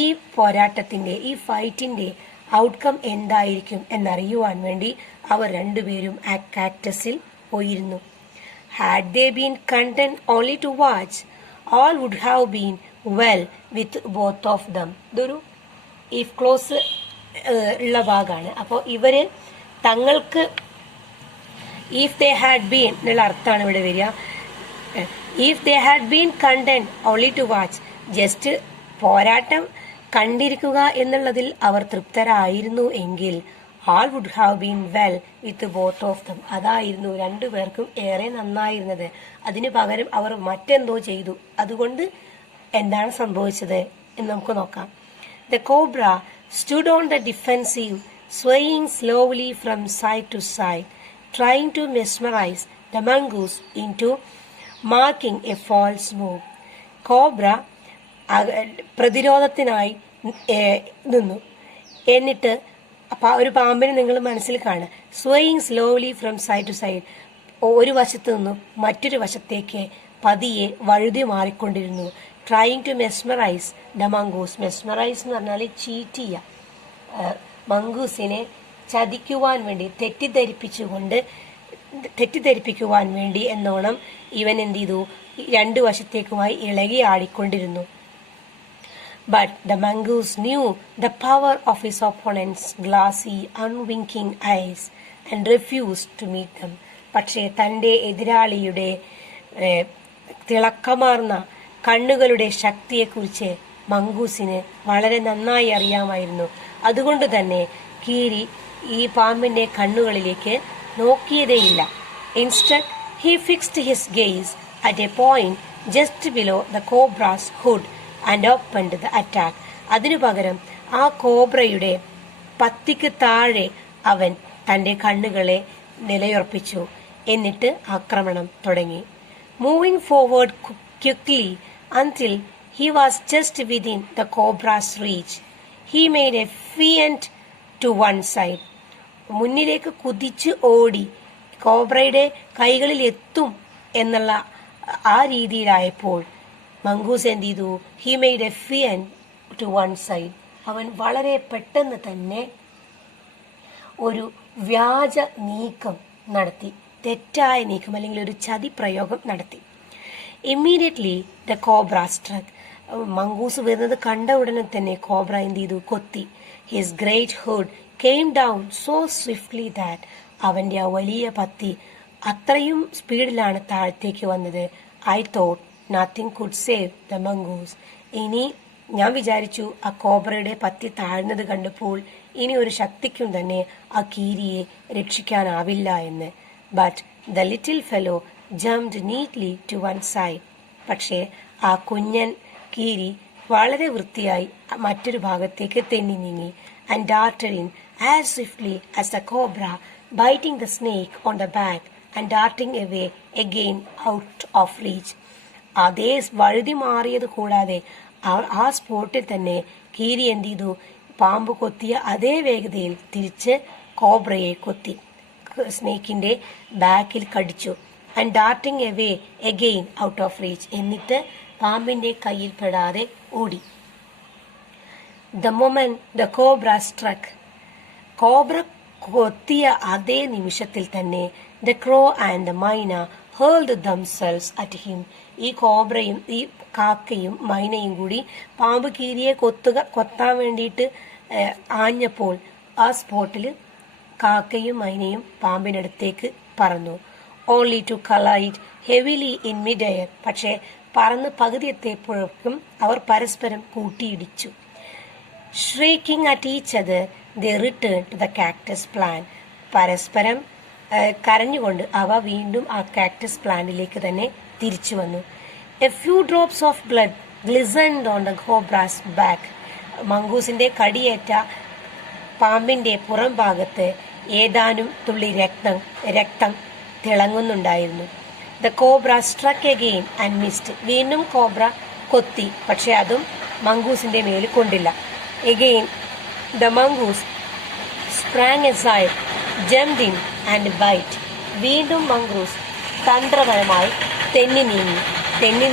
ഈ പോരാട്ടത്തിന്റെ, ഈ ഫൈറ്റിന്റെ ഔട്ട്കം എന്തായിരിക്കും എന്നറിയുവാൻ വേണ്ടി അവർ 2 പേരും ആ കാക്ടസിൽ പോയിരുന്നു. Had they been content only to watch, all would have been well with both of them. ഇതൊരു ഇഫ് ക്ലോസ് ഉള്ള ഭാഗമാണ്. അപ്പോൾ ഇവര് തങ്ങൾക്ക് ഇഫ് ദേ ഹാഡ് ബീൻ എന്നുള്ള അർത്ഥമാണ് ഇവിടെ വരിക. If they had been content only to watch, just പോരാട്ടം കണ്ടിരിക്കുക എന്നുള്ളതിൽ അവർ തൃപ്തരായിരുന്നു എങ്കിൽ all would have been well with both of them, അതായിരുന്നു 2 പേർക്കും ഏറെ നന്നായിരുന്നത്. അതിനു പകരം അവർ മറ്റെന്തോ ചെയ്തു. അതുകൊണ്ട് എന്താണ് സംഭവിച്ചത് എന്ന് നമുക്ക് നോക്കാം. The cobra stood on the defensive, swaying slowly from side to side, trying to mesmerize the mongoose into marking a false move. Cobra പ്രതിരോധത്തിനായി നിന്നു. എന്നിട്ട് ഒരു പാമ്പിനെ നിങ്ങൾ മനസ്സിൽ കാണുക, swaying slowly from side to side, ഒരു വശത്ത് നിന്നും മറ്റൊരു വശത്തേക്ക് പതിയെ വഴുതി മാറിക്കൊണ്ടിരുന്നു. Trying to mesmerise the mongoose. Mesmerise എന്ന് പറഞ്ഞാൽ ചീറ്റ് ചെയ്യുക, മംഗൂസിനെ ചതിക്കുവാൻ വേണ്ടി, തെറ്റിദ്ധരിപ്പിക്കുവാൻ വേണ്ടി എന്നോണം ഇവൻ എന്ത് ചെയ്തു, രണ്ടു വശത്തേക്കുമായി ഇളകി ആടിക്കൊണ്ടിരുന്നു. But the mongoose knew the power of his opponent's glassy, unwinking eyes and refused to meet them. പക്ഷേ തൻ്റെ എതിരാളിയുടെ തിളക്കമാർന്ന കണ്ണുകളുടെ ശക്തിയെക്കുറിച്ച് മംഗൂസിന് വളരെ നന്നായി അറിയാമായിരുന്നു. അതുകൊണ്ട് തന്നെ കീരി ഈ പാമ്പിന്റെ കണ്ണുകളിലേക്ക് നോക്കിയതേയില്ല. Instead, he fixed his gaze at a point just below the cobra's hood and opened the attack. അതിനു പകരം ആ കോബ്രയുടെ പത്തിക്ക് താഴെ അവൻ തൻ്റെ കണ്ണുകളെ നിലയുറപ്പിച്ചു. എന്നിട്ട് ആക്രമണം തുടങ്ങി. Moving forward quickly until he was just within the cobra's reach, he made a feint to one side. മുന്നിലേക്ക് കുതിച്ച് ഓടി കോബ്രയുടെ കൈകളിൽ എത്തും എന്നുള്ള ആ രീതിയിലായപ്പോൾ മംഗൂസ് എന്ത് ചെയ്തു, he made a feint to one side. അവൻ വളരെ പെട്ടെന്ന് തന്നെ ഒരു വ്യാജ നീക്കം നടത്തി, തെറ്റായ നീക്കം അല്ലെങ്കിൽ ഒരു ചതി പ്രയോഗം നടത്തി. Immediately the cobra സ്ട്രക്ക്. മംഗൂസ് വരുന്നത് കണ്ട ഉടനെ തന്നെ കോബ്ര എന്ത് ചെയ്തു, കൊത്തി. His great hood came down so swiftly that, അവന്റെ ആ വലിയ പത്തി അത്രയും സ്പീഡിലാണ് താഴത്തേക്ക് വന്നത്. I thought nothing could save the mongoose. ഇനി ഞാൻ വിചാരിച്ചു ആ കോബ്രയുടെ പത്തി താഴ്ന്നത് കണ്ടപ്പോൾ ഇനി ഒരു ശക്തിക്കും തന്നെ ആ കീരിയെ രക്ഷിക്കാനാവില്ല എന്ന്. But the little fellow jumped neatly to one side. പക്ഷേ ആ കുഞ്ഞൻ കീരി വളരെ വൃത്തിയായി മറ്റൊരു ഭാഗത്തേക്ക് തെന്നി നീങ്ങി. And darted in as swiftly as the cobra, biting the snake on the back and darting away again out of reach. അതേ വഴുതി മാറിയത് കൂടാതെ ആ സ്പോട്ടിൽ തന്നെ കീരി എന്ത് ചെയ്തു, പാമ്പ് കൊത്തിയ അതേ വേഗതയിൽ തിരിച്ച് കോബ്രയെ കൊത്തി, സ്നേക്കിന്റെ ബാക്കിൽ കടിച്ചു. And darting away again out of reach. എന്നിട്ട് പാമ്പിന്റെ കയ്യിൽ പെടാതെ ഓടി. The moment the cobra struck, cobra കൊത്തിയ അതേ നിമിഷത്തിൽ തന്നെ the crow and the myna hurled themselves at him. ഈ കോബ്രയും ഈ കാക്കയും മൈനയും കൂടി പാമ്പ് കീരിയെ കൊത്താൻ വേണ്ടിയിട്ട് ആഞ്ഞപ്പോൾ ആ സ്പോട്ടിൽ കാക്കയും മൈനയും പാമ്പിനടുത്തേക്ക് പറന്നു. Only to collide heavily in mid-air. പക്ഷേ പറന്ന് പകുതി എത്തിയപ്പോഴേക്കും അവർ പരസ്പരം കൂട്ടിയിടിച്ചു. Shrieking at each other, they returned to the cactus plant. പരസ്പരം കരഞ്ഞുകൊണ്ട് അവ വീണ്ടും ആ കാക്ടസ് പ്ലാന്റിലേക്ക് തന്നെ തിരിച്ചു വന്നു. A few drops of blood glistened on the cobra's back. മംഗൂസിന്റെ കടിയേറ്റ പാമ്പിന്റെ പുറം ഭാഗത്ത് ഏതാനും തുള്ളി രക്തം തിളങ്ങുന്നുണ്ടായിരുന്നു. The cobra struck again and missed. വീണ്ടും കോബ്ര കൊത്തി, പക്ഷെ അതും മംഗൂസിന്റെ മേൽ കൊണ്ടില്ല. Again the mongoose sprang aside, jumped in and bite. വീണ്ടും മംഗൂസ് തന്ത്രപരമായി തെന്നി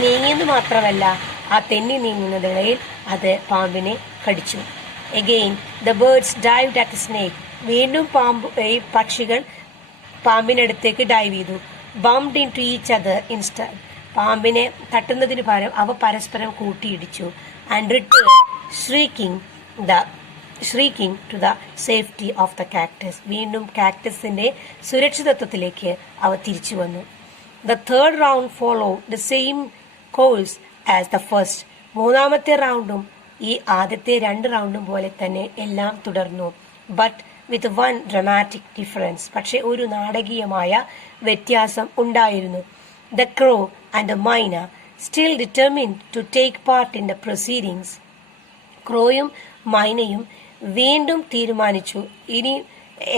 നീങ്ങിയെന്ന് മാത്രമല്ല, ആ തെന്നി നീങ്ങുന്നതിനിടയിൽ അത് പാമ്പിനെ കടിച്ചു. Again the birds dived at the snake. വീണ്ടും ഈ പക്ഷികൾ പാമ്പിനടുത്തേക്ക് ഡൈവ് ചെയ്തു. Bumped into each other instead. പാമ്പിനെ തട്ടുന്നതിന് പകരം അവ പരസ്പരം കൂട്ടിയിടിച്ചു. And returned shrieking to the safety of the cactus. വീണ്ടും കാക്ടസിന്റെ സുരക്ഷിതത്വത്തിലേക്ക് അവ തിരിച്ചു വന്നു. The third round followed the same course as the first. മൂന്നാമത്തെ റൗണ്ടും ഈ ആദ്യത്തെ രണ്ട് റൗണ്ടും പോലെ തന്നെ എല്ലാം തുടർന്നു. But with one dramatic difference. പക്ഷെ ഒരു നാടകീയമായ വ്യത്യാസം ഉണ്ടായിരുന്നു. The crow and the myna still determined to take part in the proceedings. ക്രോയും മൈനയും വീണ്ടും തീരുമാനിച്ചു ഇനി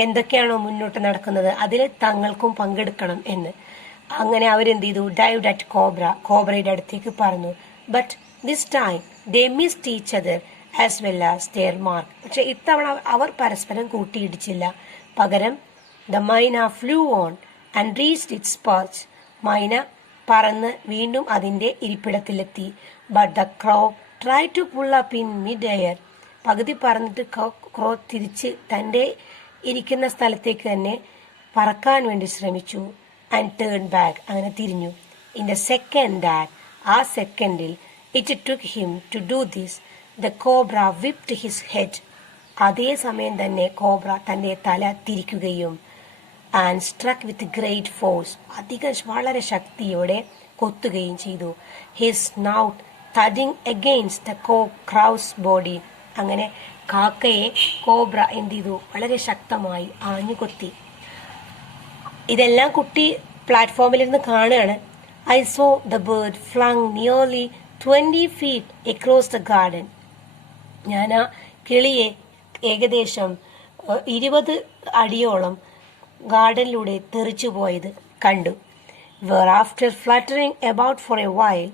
എന്തൊക്കെയാണോ മുന്നോട്ട് നടക്കുന്നത് അതിൽ തങ്ങൾക്കും പങ്കെടുക്കണം എന്ന്. അങ്ങനെ അവരെന്ത് ചെയ്തു, ഡൈവ്ഡ് അറ്റ് കോബ്രയുടെ അടുത്തേക്ക് പറഞ്ഞു. But this time they missed each other as well as their mark. പക്ഷെ ഇത്തവണ അവർ പരസ്പരം കൂട്ടിയിടിച്ചില്ല. പകരം the myna flew on and reached its perch. മൈന പറന്ന് വീണ്ടും അതിന്റെ ഇരിപ്പിടത്തിലെത്തി. But the crow tried to pull up in mid-air. പകുതി പറന്നിട്ട് ക്രോ തിരിച്ച് തന്റെ ഇരിക്കുന്ന സ്ഥലത്തേക്ക് തന്നെ പറക്കാൻ വേണ്ടി ശ്രമിച്ചു. ആൻഡ് ടേൺ ബാക്ക്, അങ്ങനെ തിരിഞ്ഞു. ഇൻ ദ സെക്കൻഡ് ദാറ്റ്, ആ സെക്കൻഡിൽ it took him to do this, the cobra whipped his head. അതേ സമയം തന്നെ കോബ്ര തന്റെ തല തിരിക്കുകയും and struck with great force, വളരെ ശക്തിയോടെ കൊത്തുകയും ചെയ്തു. His snout thudding against the crow's body. അങ്ങനെ കാക്കയെ കോബ്ര എന്ത് ചെയ്തു? വളരെ ശക്തമായി ആഞ്ഞു കൊത്തി. ഇതെല്ലാം കുട്ടി പ്ലാറ്റ്ഫോമിലിരുന്ന് കാണുകയാണ്. I so the bird flung nearly 20 feet across the garden. ഞാൻ ആ കിളിയെ ഏകദേശം 20 അടിയോളം ഗാർഡനിലൂടെ തെറിച്ചു പോയത് കണ്ടു. Where after fluttering about for a while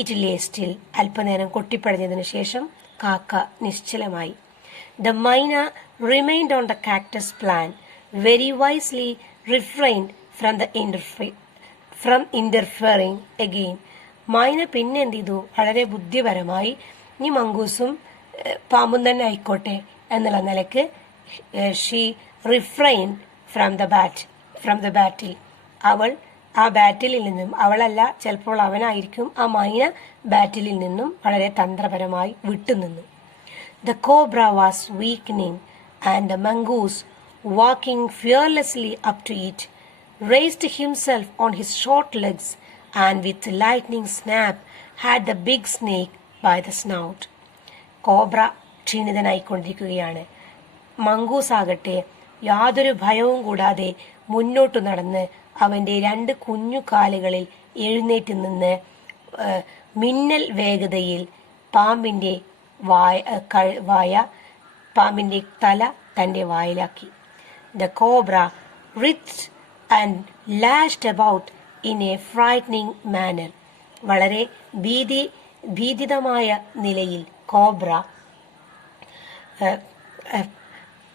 it lay still. അല്പനേരം കൊട്ടിപ്പടഞ്ഞതിനു ശേഷം കാക്ക നിശ്ചലമായി. The myna remained on the cactus plant, very wisely refrained from interfering again. മൈന പിന്നെ എന്ത് ചെയ്തു? വളരെ ബുദ്ധിപരമായി ഇനി മങ്കൂസും പാമ്പും തന്നെ ആയിക്കോട്ടെ എന്നുള്ള നിലക്ക് she refrain from the battle. അവൾ ആ ബാറ്റിലിൽ നിന്നും, അവളല്ല ചിലപ്പോൾ അവനായിരിക്കും, ആ മൈന ബാറ്റിലിൽ നിന്നും വളരെ തന്ത്രപരമായി വിട്ടുനിന്നു. The cobra was weakening and the mongoose, walking fearlessly up to it, raised himself on his short legs and with lightning snap had the big snake by the snout. Cobra ക്ഷീണിതനായിക്കൊണ്ടിരിക്കുകയാണ്. മംഗൂസ് ആകട്ടെ യാതൊരു ഭയവും കൂടാതെ മുന്നോട്ടു നടന്ന് അവന്റെ 2 കുഞ്ഞു കാലുകളിൽ എഴുന്നേറ്റ് നിന്ന് മിന്നൽ വേഗതയിൽ പാമ്പിന്റെ തല തന്റെ വായിലാക്കി. The cobra writhed and lashed about in a frightening manner. വളരെ ഭീതിതമായ നിലയിൽ cobra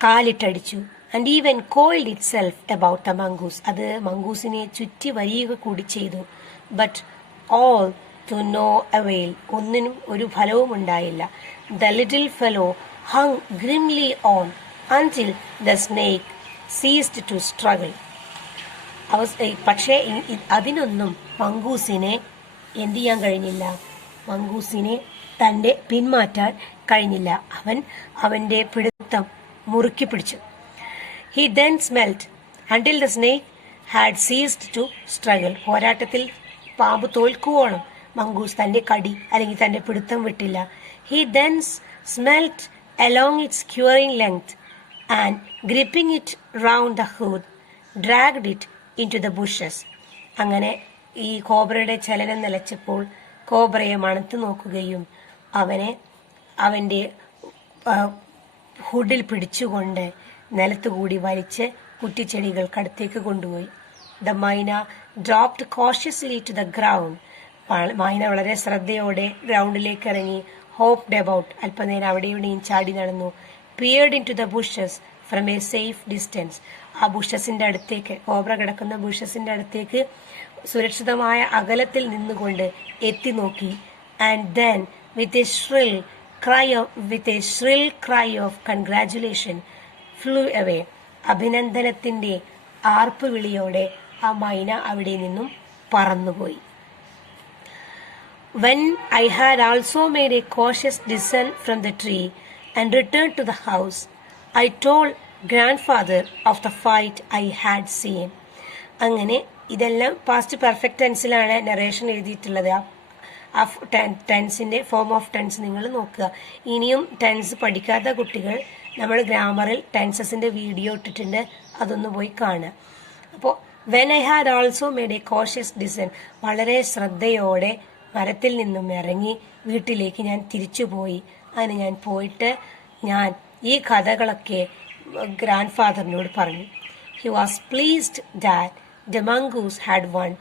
കാലിട്ടടിച്ചു. and even coiled itself about the mongoose. അത് മംഗൂസിനെ ചുറ്റി വരിക കൂടി ചെയ്തു. but all to no avail. ഒന്നിനും ഒരു ഫലവും ഉണ്ടായില്ല. the little fellow hung grimly on until the snake ceased to struggle. പക്ഷേ അതിനൊന്നും മംഗൂസിനെ എന്ത് ചെയ്യാൻ കഴിഞ്ഞില്ല? മംഗൂസിനെ തന്റെ പിന്മാറ്റാൻ കഴിഞ്ഞില്ല. അവന്റെ പിടുത്തം മുറുക്കി പിടിച്ചു. He then smelt until the snake had ceased to struggle. പോരാട്ടത്തിൽ പാമ്പ് തോൽക്കുവോളം മംഗൂസ് തന്റെ കടി അല്ലെങ്കിൽ തന്റെ പിടുത്തം വിട്ടില്ല. He then smelt along its curing length and gripping it round the hood, dragged it into the bushes. അങ്ങനെ ഈ കോബ്രയുടെ ചലനം നിലച്ചപ്പോൾ കോബ്രയെ മണത്തു നോക്കുകയും അവന്റെ ഹുഡിൽ പിടിച്ചുകൊണ്ട് നിലത്തുകൂടി വലിച്ച് കുറ്റിച്ചെടികൾക്കടുത്തേക്ക് കൊണ്ടുപോയി. The myna dropped cautiously to the ground. മൈന വളരെ ശ്രദ്ധയോടെ ഗ്രൗണ്ടിലേക്ക് ഇറങ്ങി. ഹോപ്ഡ് അബൌട്ട്, അല്പനേരം അവിടെ ഇവിടെയും ചാടി നടന്നു. Peered into the bushes from a safe distance. ആ ബുഷസിന്റെ അടുത്തേക്ക്, കോബ്ര കിടക്കുന്ന ബുഷസിന്റെ അടുത്തേക്ക് സുരക്ഷിതമായ അകലത്തിൽ നിന്നുകൊണ്ട് എത്തി നോക്കി. And then with a shrill cry of congratulation flew away. അഭിനന്ദനത്തിന്റെ ആർപ്പ് വിളിയോടെ ആ മൈന അവിടെ നിന്നും പറന്നുപോയി. When I had also made a cautious descent from the tree and returned to the house, I told grandfather of the fight I had seen. അങ്ങനെ ഇതെല്ലാം പാസ്റ്റ് പെർഫെക്റ്റ് ടെൻസിലാണ് നറേഷൻ എഴുതിയിട്ടുള്ളത്. ആ ടെൻസിന്റെ ഫോം ഓഫ് ടെൻസ് നിങ്ങൾ നോക്കുക. ഇനിയും ടെൻസ് പഠിക്കാത്ത കുട്ടികൾ നമ്മൾ ഗ്രാമറിൽ ടെൻസസിന്റെ വീഡിയോ ഇട്ടിട്ടുണ്ട്, അതൊന്ന് പോയി കാണുക. അപ്പോൾ when I had also made A cautious descent, വളരെ ശ്രദ്ധയോടെ മരത്തിൽ നിന്നും ഇറങ്ങി വീട്ടിലേക്ക് ഞാൻ തിരിച്ചുപോയി. അതിന് ഞാൻ പോയിട്ട് ഞാൻ ഈ കഥകളൊക്കെ ഗ്രാൻഡ് ഫാദറിനോട് പറഞ്ഞു. He was pleased that the mongoose had one.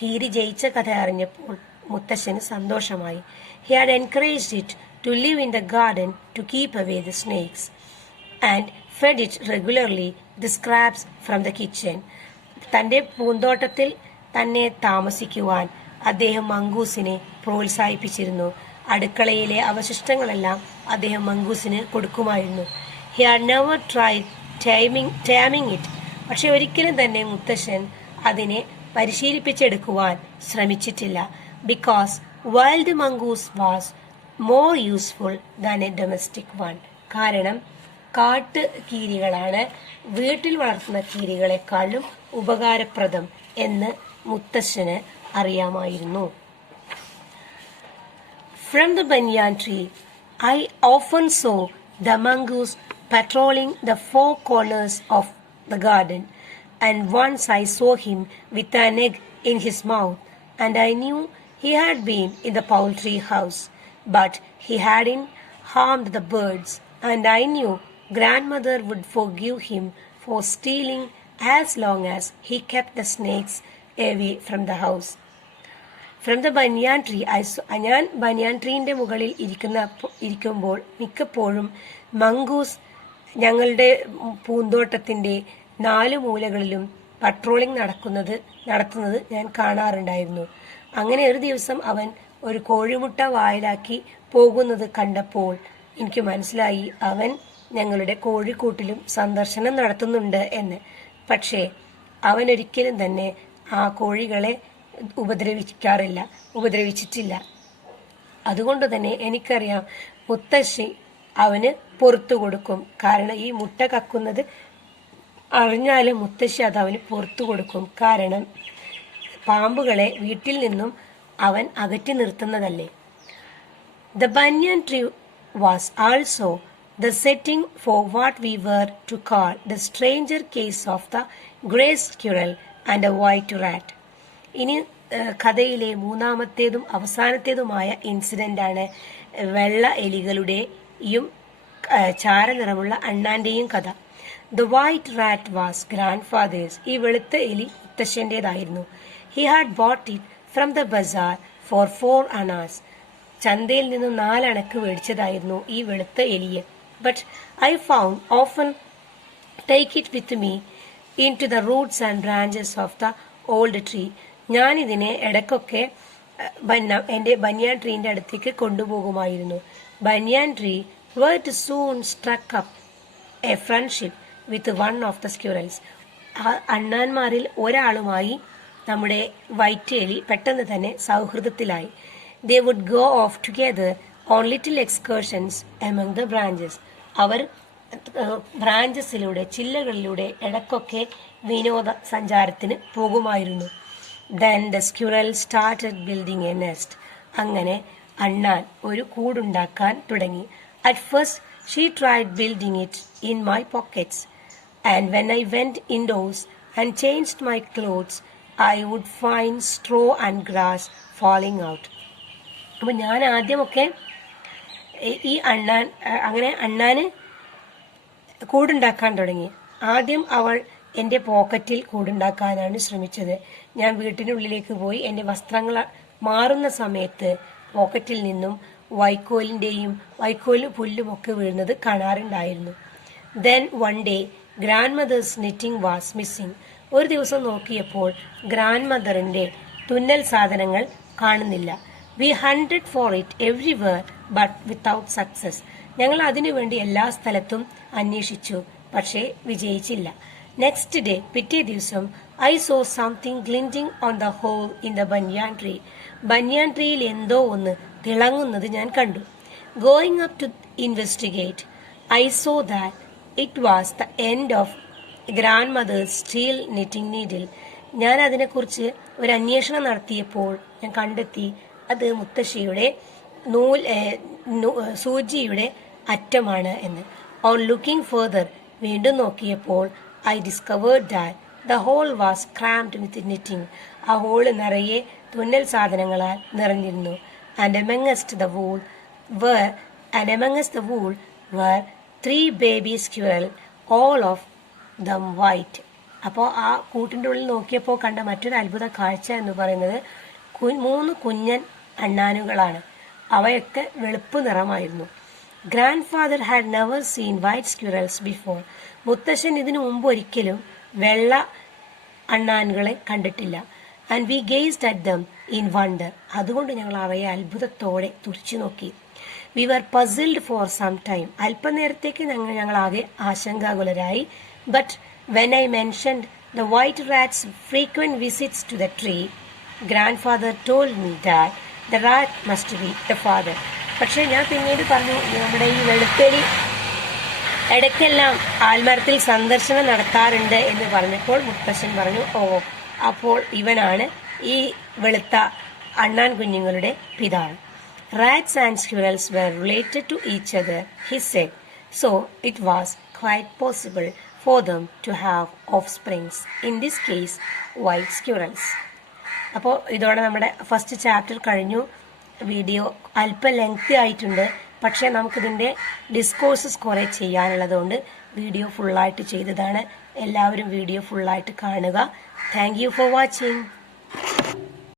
കീരി ജയിച്ച കഥ അറിഞ്ഞപ്പോൾ മുത്തശ്ശന് സന്തോഷമായി. He had encouraged it to live in the garden to keep away the snakes, and fed it regularly the scraps from the kitchen. തൻ്റെ പൂന്തോട്ടത്തിൽ തന്നെ താമസിക്കുവാൻ അദ്ദേഹം മംഗൂസിനെ പ്രോത്സാഹിപ്പിച്ചിരുന്നു. അടുക്കളയിലെ അവശിഷ്ടങ്ങളെല്ലാം അദ്ദേഹം മംഗൂസിന് കൊടുക്കുമായിരുന്നു. He had never tried taming it. പക്ഷെ ഒരിക്കലും തന്നെ മുത്തശ്ശൻ അതിനെ പരിശീലിപ്പിച്ചെടുക്കുവാൻ ശ്രമിച്ചിട്ടില്ല. Because wild mongoose was more useful than a domestic one. കാരണം കാട്ട് കീരികളാണ് വീട്ടിൽ വളർത്തുന്ന കീരികളെക്കാളും ഉപകാരപ്രദം എന്ന് മുത്തശ്ശന് അറിയാമായിരുന്നു. From the banyan tree, I often saw the mongoose patrolling the four corners of the garden, and once I saw him with an egg in his mouth, and I knew he had been in the poultry house, but he hadn't harmed the birds, and I knew grandmother would forgive him for stealing as long as he kept the snakes away from the house. From the banyan tree ഞാൻ ബനിയാൻ ട്രീൻ്റെ മുകളിൽ ഇരിക്കുമ്പോൾ മിക്കപ്പോഴും മംഗൂസ് ഞങ്ങളുടെ പൂന്തോട്ടത്തിൻ്റെ 4 മൂലകളിലും പട്രോളിംഗ് നടത്തുന്നത് ഞാൻ കാണാറുണ്ടായിരുന്നു. അങ്ങനെ ഒരു ദിവസം അവൻ ഒരു കോഴിമുട്ട വായിലാക്കി പോകുന്നത് കണ്ടപ്പോൾ എനിക്ക് മനസ്സിലായി അവൻ ഞങ്ങളുടെ കോഴിക്കൂട്ടിലും സന്ദർശനം നടത്തുന്നുണ്ട് എന്ന്. പക്ഷേ അവനൊരിക്കലും തന്നെ ആ കോഴികളെ ഉപദ്രവിച്ചിട്ടില്ല. അതുകൊണ്ട് തന്നെ എനിക്കറിയാം മുത്തശ്ശി അവന് പുറത്തു കൊടുക്കും. കാരണം ഈ മുട്ട കക്കുന്നത് അറിഞ്ഞാലും മുത്തശ്ശി അത് അവന് പുറത്തു കൊടുക്കും. കാരണം പാമ്പുകളെ വീട്ടിൽ നിന്നും അവൻ അകറ്റി നിർത്തുന്നതല്ലേ. The banyan tree was also the setting for what we were to call the stranger case of the grey squirrel and a white rat. ഇനി കഥയിലെ മൂന്നാമത്തേതും അവസാനത്തേതുമായ ഇൻസിഡന്റ് ആണ് വെള്ള എലികളുടെയും ചാരനിറമുള്ള അണ്ണാന്റെയും കഥ. The white rat was grandfather's. ഈ വെളുത്ത എലി മുത്തശ്ശന്റേതായിരുന്നു. He had bought it from the bazaar for 4 annas. ചന്തയിൽ നിന്നും 4 അണക്ക് മേടിച്ചതായിരുന്നു ഈ വെളുത്ത എലിയെ. But I found often take it with me into the roots and branches of the old tree. ഞാൻ ഇതിനെ ഇടയ്ക്കൊക്കെ എൻ്റെ ബനിയാൻ ട്രീൻ്റെ അടുത്തേക്ക് കൊണ്ടുപോകുമായിരുന്നു. Banyan tree were to soon struck up a friendship with one of the squirrels. അണ്ണാന്മാരിൽ ഒരാളുമായി നമ്മുടെ വൈറ്റ് എലി പെട്ടെന്ന് തന്നെ സൗഹൃദത്തിലായി. They would go off together on little excursions among the branches. അവർ ബ്രാഞ്ചസിലൂടെ ചില്ലകളിലൂടെ ഇടയ്ക്കൊക്കെ വിനോദ സഞ്ചാരത്തിന് പോകുമായിരുന്നു. Then the squirrel started building a nest. അങ്ങനെ അണ്ണാൻ ഒരു കൂടുണ്ടാക്കാൻ തുടങ്ങി. At first she tried building it in my pockets, and when I went indoors and changed my clothes, I would find straw and grass falling out. അപ്പോൾ ഞാൻ ആദ്യമൊക്കെ ഈ അണ്ണാന് കൂടുണ്ടാക്കാൻ തുടങ്ങി. ആദ്യം അവൾ എൻ്റെ പോക്കറ്റിൽ കൂടുണ്ടാക്കാനാണ് ശ്രമിച്ചത്. ഞാൻ വീട്ടിനുള്ളിലേക്ക് പോയി എൻ്റെ വസ്ത്രങ്ങൾ മാറുന്ന സമയത്ത് പോക്കറ്റിൽ നിന്നും വൈക്കോലും പുല്ലുമൊക്കെ വീഴുന്നത് കാണാറുണ്ടായിരുന്നു. Then one day grandmother's knitting was missing. ഒരു ദിവസം നോക്കിയപ്പോൾ ഗ്രാൻഡ് മദറിൻ്റെ തുന്നൽ സാധനങ്ങൾ കാണുന്നില്ല. We hunted for it everywhere but without success. ഞങ്ങൾ അതിനുവേണ്ടി എല്ലാ സ്ഥലത്തും അന്വേഷിച്ചു, പക്ഷേ വിജയിച്ചില്ല. നെക്സ്റ്റ് ഡേ, പിറ്റേ ദിവസം, I saw something glinting on the hole in the banyan tree. Banyan ട്രീയിൽ എന്തോ ഒന്ന് തിളങ്ങുന്നത് ഞാൻ കണ്ടു. Going up to investigate, I saw that it was the end of grandmother's steel knitting needle. ഞാൻ അതിനെക്കുറിച്ച് ഒരു അന്വേഷണം നടത്തിയപ്പോൾ ഞാൻ കണ്ടെത്തി അത് മുത്തശ്ശിയുടെ സൂചിയുടെ അറ്റമാണ് എന്ന്. ഓൺ ലുക്കിംഗ് ഫെർദർ, വീണ്ടും നോക്കിയപ്പോൾ I discovered that the hole was crammed with knitting. ആ ഹോള് നിറയെ തുന്നൽ സാധനങ്ങളാൽ നിറഞ്ഞിരുന്നു. ആൻഡ് amongst the wool were 3 baby squirrel, all of them white. അപ്പോൾ ആ കൂട്ടിൻ്റെ ഉള്ളിൽ നോക്കിയപ്പോൾ കണ്ട മറ്റൊരു അത്ഭുത കാഴ്ച എന്ന് പറയുന്നത് 3 കുഞ്ഞൻ അണ്ണാനുകളാണ്. അവയൊക്കെ വെളുപ്പ് നിറമായിരുന്നു. Grandfather had never seen white squirrels before. മുത്തശ്ശൻ ഇതിനു മുമ്പ് ഒരിക്കലും വെള്ള അണ്ണാനുകളെ കണ്ടിട്ടില്ല. And we gazed at them in wonder. അതുകൊണ്ട് ഞങ്ങൾ അവയെ അത്ഭുതത്തോടെ തുറച്ചു നോക്കി. We were puzzled for some time. അല്പനേരത്തേക്ക് ഞങ്ങളാകെ ആശങ്കാകുലരായി. But when I mentioned the white rats frequent visits to the tree, grandfather told me that the rat must be the father. പക്ഷെ ഞാൻ പിന്നീട് പറഞ്ഞു, നമ്മുടെ ഈ വെളുത്തെലി ഇടയ്ക്കെല്ലാം ആൽമരത്തിൽ സന്ദർശനം നടത്താറുണ്ട് എന്ന് പറഞ്ഞപ്പോൾ മുത്തശ്ശൻ പറഞ്ഞു, ഓ, അപ്പോൾ ഇവനാണ് ഈ വെളുത്ത അണ്ണാൻ കുഞ്ഞുങ്ങളുടെ പിതാവ്. Rats and squirrels were related to each other, he said, so it was quite possible for them to have offsprings, in this case white squirrels. അപ്പോൾ ഇതോടെ നമ്മുടെ ഫസ്റ്റ് ചാപ്റ്റർ കഴിഞ്ഞു. വീഡിയോ അല്പം ലെങ്തി ആയിട്ടുണ്ട്, പക്ഷേ നമുക്കിതിൻ്റെ ഡിസ്കോഴ്സസ് കുറേ ചെയ്യാനുള്ളതുകൊണ്ട് വീഡിയോ ഫുള്ളായിട്ട് ചെയ്തതാണ്. എല്ലാവരും വീഡിയോ ഫുള്ളായിട്ട് കാണുക. Thank you for watching.